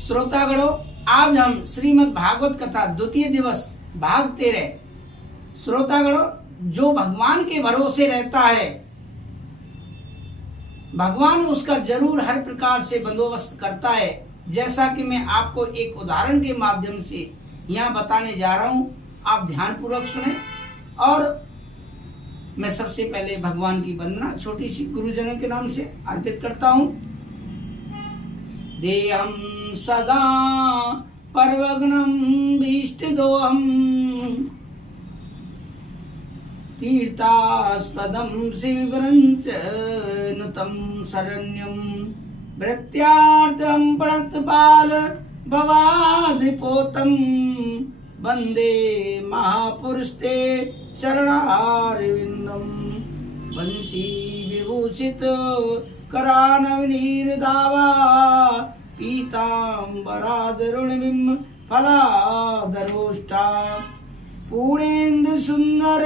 श्रोतागणों, आज हम श्रीमद् भागवत कथा द्वितीय दिवस भाग 13। श्रोतागणों, जो भगवान के भरोसे रहता है भगवान उसका जरूर हर प्रकार से बंदोबस्त करता है। जैसा कि मैं आपको एक उदाहरण के माध्यम से यहाँ बताने जा रहा हूँ, आप ध्यान पूर्वक सुने। और मैं सबसे पहले भगवान की वंदना छोटी सी गुरुजनों के नाम से अर्पित करता हूँ। देयं सदा परवग्नं भीष्टदोहं तीर्थास्पदं शिवरञ्च नुतं शरण्यं भृत्यार्थं प्रणतपाल भवाद्रिपोतं वन्दे महापुरुषते चरणारविन्दं वंशी विभूषित करानवनीर्दावा पीताम्बरादरुणिं फलादरोष्टा पूर्णेन्दु सुंदर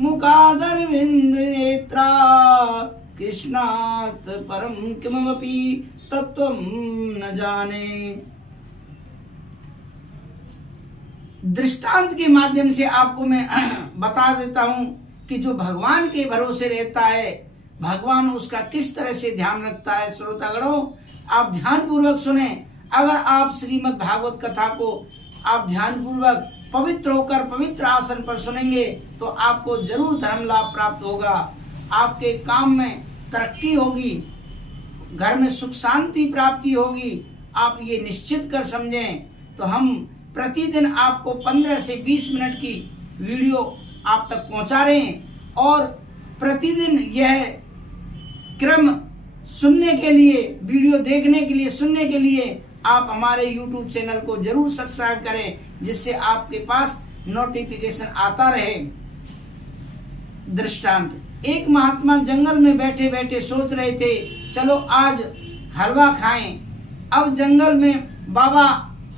मुखादरविंद नेत्रा कृष्णात् परम किमपि तत्त्वं न जाने। दृष्टांत के माध्यम से आपको मैं बता देता हूं कि जो भगवान के भरोसे रहता है भगवान उसका किस तरह से ध्यान रखता है। श्रोतागणों, आप ध्यान पूर्वक सुने। अगर आप श्रीमद् भागवत कथा को आप ध्यान पूर्वक पवित्र होकर पवित्र आसन पर सुनेंगे तो आपको जरूर धर्म लाभ प्राप्त होगा, आपके काम में तरक्की होगी, घर में सुख शांति प्राप्ति होगी। आप ये निश्चित कर समझें। तो हम प्रतिदिन आपको 15 से 20 मिनट की वीडियो आप तक पहुंचा रहे हैं और प्रतिदिन यह क्रम सुनने के लिए, वीडियो देखने के लिए, सुनने के लिए आप हमारे YouTube चैनल को जरूर सब्सक्राइब करें, जिससे आपके पास नोटिफिकेशन आता रहे। दृष्टांत, एक महात्मा जंगल में बैठे बैठे सोच रहे थे चलो आज हलवा खाएं। अब जंगल में बाबा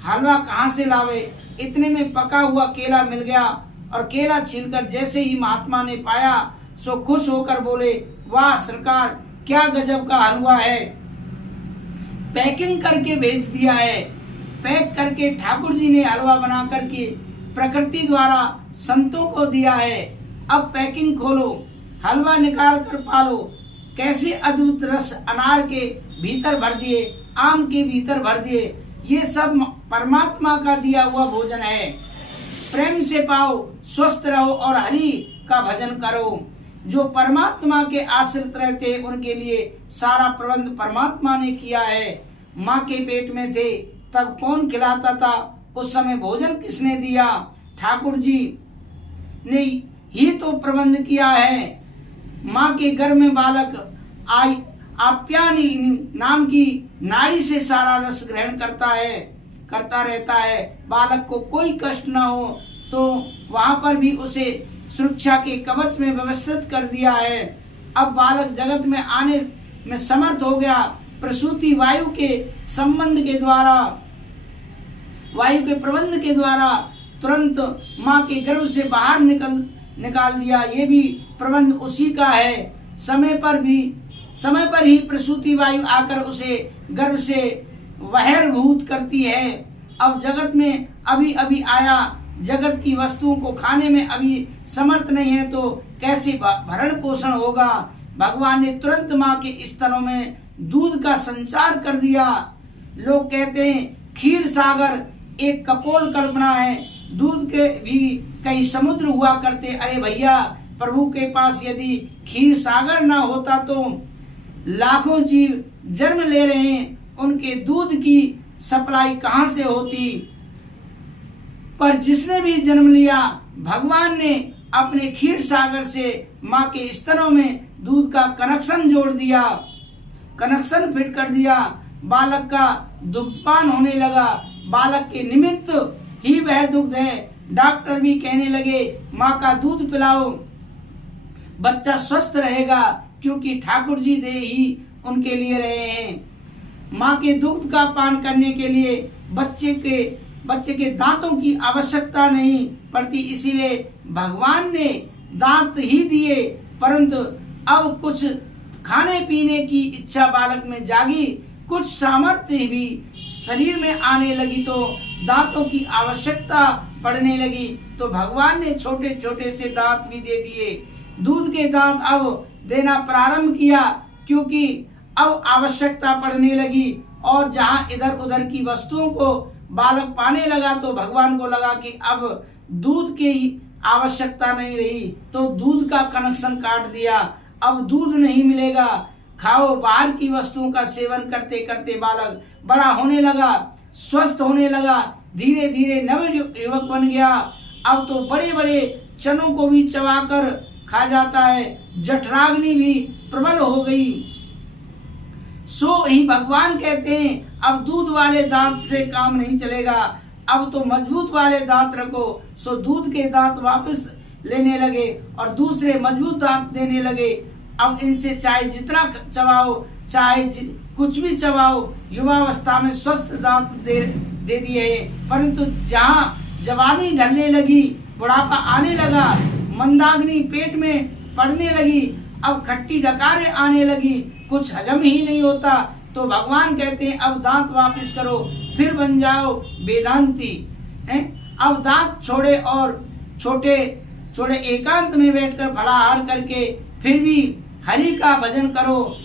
हलवा कहाँ से लावे। इतने में पका हुआ केला मिल गया और केला छीलकर जैसे ही महात्मा ने पाया सो खुश होकर बोले, वाह सरकार, क्या गजब का हलवा है। पैकिंग करके भेज दिया है। पैक करके ठाकुर जी ने हलवा बना करके प्रकृति द्वारा संतों को दिया है। अब पैकिंग खोलो, हलवा निकाल कर पालो। कैसे अद्भुत रस अनार के भीतर भर दिए, आम के भीतर भर दिए। ये सब परमात्मा का दिया हुआ भोजन है। प्रेम से पाओ, स्वस्थ रहो और हरि का भजन करो। जो परमात्मा के आश्रित रहते हैं उनके लिए सारा प्रबंध परमात्मा ने किया है। माँ के पेट में थे तब कौन खिलाता था, उस समय भोजन किसने दिया? ठाकुर जी ने ही तो प्रबंध किया है। माँ के गर्भ में बालक आप्यायनी नाम की नाड़ी से सारा रस ग्रहण करता रहता है। बालक को कोई कष्ट ना हो तो वहां पर भी उसे सुरक्षा के कवच में व्यवस्थित कर दिया है। अब बालक जगत में आने में समर्थ हो गया। प्रसूति वायु के संबंध के द्वारा, वायु के प्रबंध के द्वारा तुरंत माँ के गर्भ से बाहर निकाल दिया। ये भी प्रबंध उसी का है। समय पर ही प्रसूति वायु आकर उसे गर्भ से बहिर्भूत करती है। अब जगत में अभी अभी आया, जगत की वस्तुओं को खाने में अभी समर्थ नहीं है तो कैसे भरण पोषण होगा। भगवान ने तुरंत माँ के स्तनों में दूध का संचार कर दिया। लोग कहते हैं क्षीर सागर एक कपोल कल्पना है, दूध के भी कई समुद्र हुआ करते। अरे भैया, प्रभु के पास यदि क्षीर सागर ना होता तो लाखों जीव जन्म ले रहे हैं, उनके दूध की सप्लाई कहाँ से होती। पर जिसने भी जन्म लिया भगवान ने अपने क्षीर सागर से माँ के स्तनों में दूध का कनेक्शन जोड़ दिया, कनेक्शन फिट कर दिया। बालक का दुग्धपान होने लगा। बालक के निमित्त ही वह दुग्ध है। डॉक्टर भी कहने लगे माँ का दूध पिलाओ, बच्चा स्वस्थ रहेगा, क्योंकि ठाकुर जी दे ही उनके लिए रहे हैं। माँ के दुग्ध का पान करने के लिए बच्चे के दांतों की आवश्यकता नहीं पड़ती, इसीलिए भगवान ने दांत ही दिए। परंतु अब कुछ खाने पीने की इच्छा बालक में जागी, कुछ सामर्थ्य भी शरीर में आने लगी तो दांतों की आवश्यकता पड़ने लगी, तो भगवान ने छोटे छोटे से दांत भी दे दिए। दूध के दांत अब देना प्रारंभ किया, क्योंकि अब आवश्यकता पड़ने लगी। और जहां इधर उधर की वस्तुओं को बालक पाने लगा तो भगवान को लगा कि अब दूध की आवश्यकता नहीं रही, तो दूध का कनेक्शन काट दिया। अब दूध नहीं मिलेगा, खाओ। बाहर की वस्तुओं का सेवन करते करते बालक बड़ा होने लगा, स्वस्थ होने लगा, धीरे धीरे नव युवक बन गया। अब तो बड़े बड़े चनों को भी चबाकर खा जाता है, जठराग्नि भी प्रबल हो गई। सो ही भगवान कहते हैं अब दूध वाले दांत से काम नहीं चलेगा, अब तो मजबूत वाले दांत रखो। सो दूध के दांत वापस लेने लगे और दूसरे मजबूत दांत देने लगे। अब इनसे चाहे जितना चबाओ, चाहे कुछ भी चबाओ, युवावस्था में स्वस्थ दांत दे दिए हैं। परंतु जहाँ जवानी ढलने लगी, बुढ़ापा आने लगा, मंदाग्नि पेट में पड़ने लगी, अब खट्टी डकारें आने लगी, कुछ हजम ही नहीं होता, तो भगवान कहते हैं अब दांत वापस करो, फिर बन जाओ वेदांती। हैं? अब दांत छोड़े और छोटे छोटे एकांत में बैठकर फलाहार करके फिर भी हरि का भजन करो।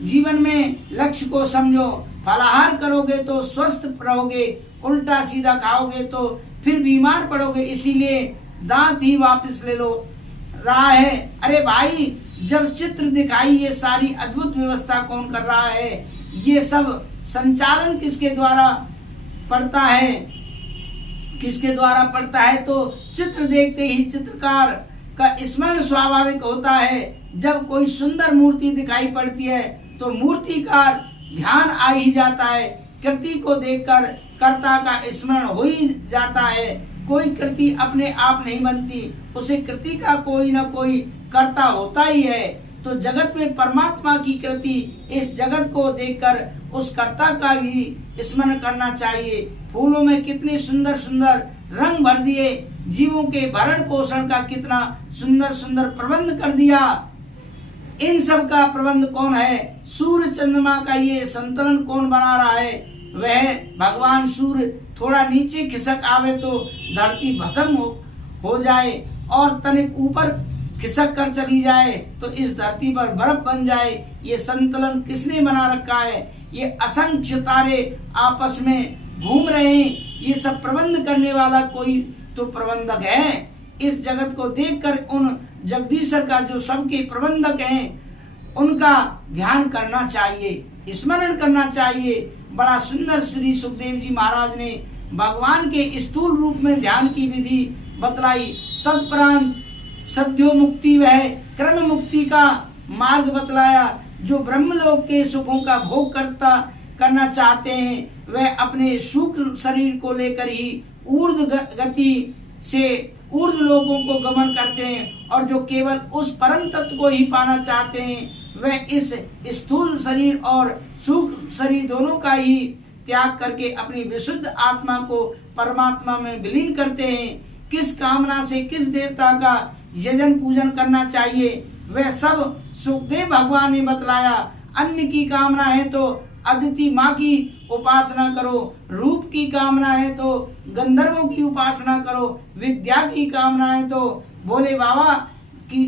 जीवन में लक्ष्य को समझो। फलाहार करोगे तो स्वस्थ रहोगे, उल्टा सीधा खाओगे तो फिर बीमार पड़ोगे। इसीलिए दांत ही वापस ले लो। रहा है, अरे भाई जब चित्र दिखाई, ये सारी अद्भुत व्यवस्था कौन कर रहा है, ये सब संचालन किसके द्वारा पड़ता है, किसके द्वारा पड़ता है? तो चित्र देखते ही चित्रकार का स्मरण स्वाभाविक होता है। जब कोई सुंदर मूर्ति दिखाई पड़ती है तो मूर्तिकार ध्यान आ ही जाता है। कृति को देखकर कर्ता का स्मरण हो ही जाता है। कोई कृति अपने आप नहीं बनती, उसे कृति का कोई ना कोई कर्ता होता ही है। तो जगत में परमात्मा की कृति, इस जगत को देखकर उस कर्ता का भी स्मरण करना चाहिए। फूलों में कितने सुंदर सुंदर रंग भर दिए, जीवों के भरण पोषण का कितना सुंदर सुंदर प्रबंध कर दिया। इन सब का प्रबंध कौन है? सूर्य चंद्रमा का ये संतुलन कौन बना रहा है? वह भगवान सूर्य थोड़ा नीचे खिसक आवे तो धरती भस्म हो जाए, और तनिक ऊपर खिसक कर चली जाए तो इस धरती पर बर्फ बन जाए। ये संतुलन किसने बना रखा है? ये असंख्य तारे आपस में घूम रहे हैं। ये सब प्रबंध करने वाला कोई तो प्रबंधक है। इस जगत को देखकर उन जगदीश्वर का, जो सबके प्रबंधक हैं, उनका ध्यान करना चाहिए, स्मरण करना चाहिए। बड़ा सुंदर श्री सुखदेव जी महाराज ने भगवान के स्थूल रूप में ध्यान की विधि बतलाई। तत्परांत सद्यो मुक्ति वह क्रम मुक्ति का मार्ग बतलाया। जो ब्रह्मलोक के सुखों का भोग करना चाहते हैं, वह अपने सूक्ष्म शरीर को लेकर ही ऊर्ध्व गति से ऊर्ध्व लोकों को गमन करते हैं, और जो केवल उस परम तत्व को ही पाना चाहते हैं, वह इस स्थूल शरीर और सूक्ष्म शरीर दोनों का ही त्याग करके अपनी विशुद्ध आत्मा को परमात्मा में विलीन करते हैं। किस कामना से किस देवता का यजन पूजन करना चाहिए, वह सब सुखदेव भगवान ने बतलाया। अन्न की कामना है तो अदिति माँ की उपासना करो, रूप की कामना है तो गंधर्वों की उपासना करो, विद्या की कामना है तो भोले बाबा की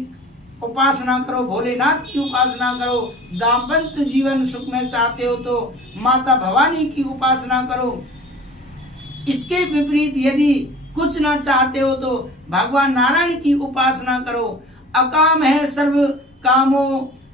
उपासना करो, भोलेनाथ की उपासना करो, दाम्पत्य जीवन सुख में चाहते हो तो माता भवानी की उपासना करो। इसके विपरीत यदि कुछ ना चाहते हो तो भगवान नारायण की उपासना करो। अकाम है सर्व कामो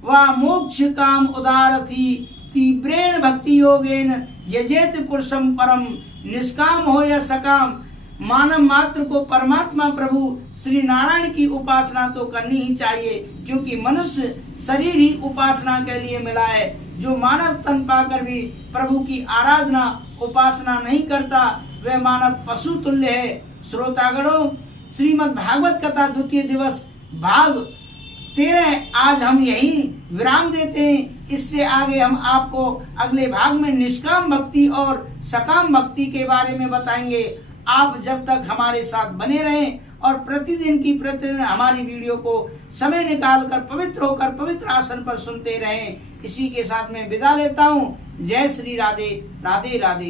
व मोक्ष काम उदारथी, तीव्रेण भक्ति योगेन यजेत पुरुषम परम। निष्काम हो या सकाम, मानव मात्र को परमात्मा प्रभु श्री नारायण की उपासना तो करनी ही चाहिए, क्योंकि मनुष्य शरीर ही उपासना के लिए मिला है। जो मानव तन पाकर भी प्रभु की आराधना उपासना नहीं करता, वह मानव पशु तुल्य है। श्रोतागणों, श्रीमद् भागवत कथा द्वितीय दिवस भाग 13 आज हम यही विराम देते हैं। इससे आगे हम आपको अगले भाग में निष्काम भक्ति और सकाम भक्ति के बारे में बताएंगे। आप जब तक हमारे साथ बने रहें और प्रतिदिन हमारी वीडियो को समय निकाल कर पवित्र होकर पवित्र आसन पर सुनते रहें, इसी के साथ मैं विदा लेता हूँ। जय श्री राधे, राधे राधे।